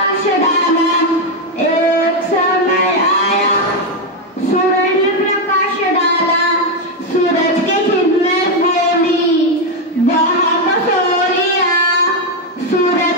प्रकाश डाला, एक समय आया सूरज ने प्रकाश डाला, सूरज के हित में बोली वह कसोरिया, सूरज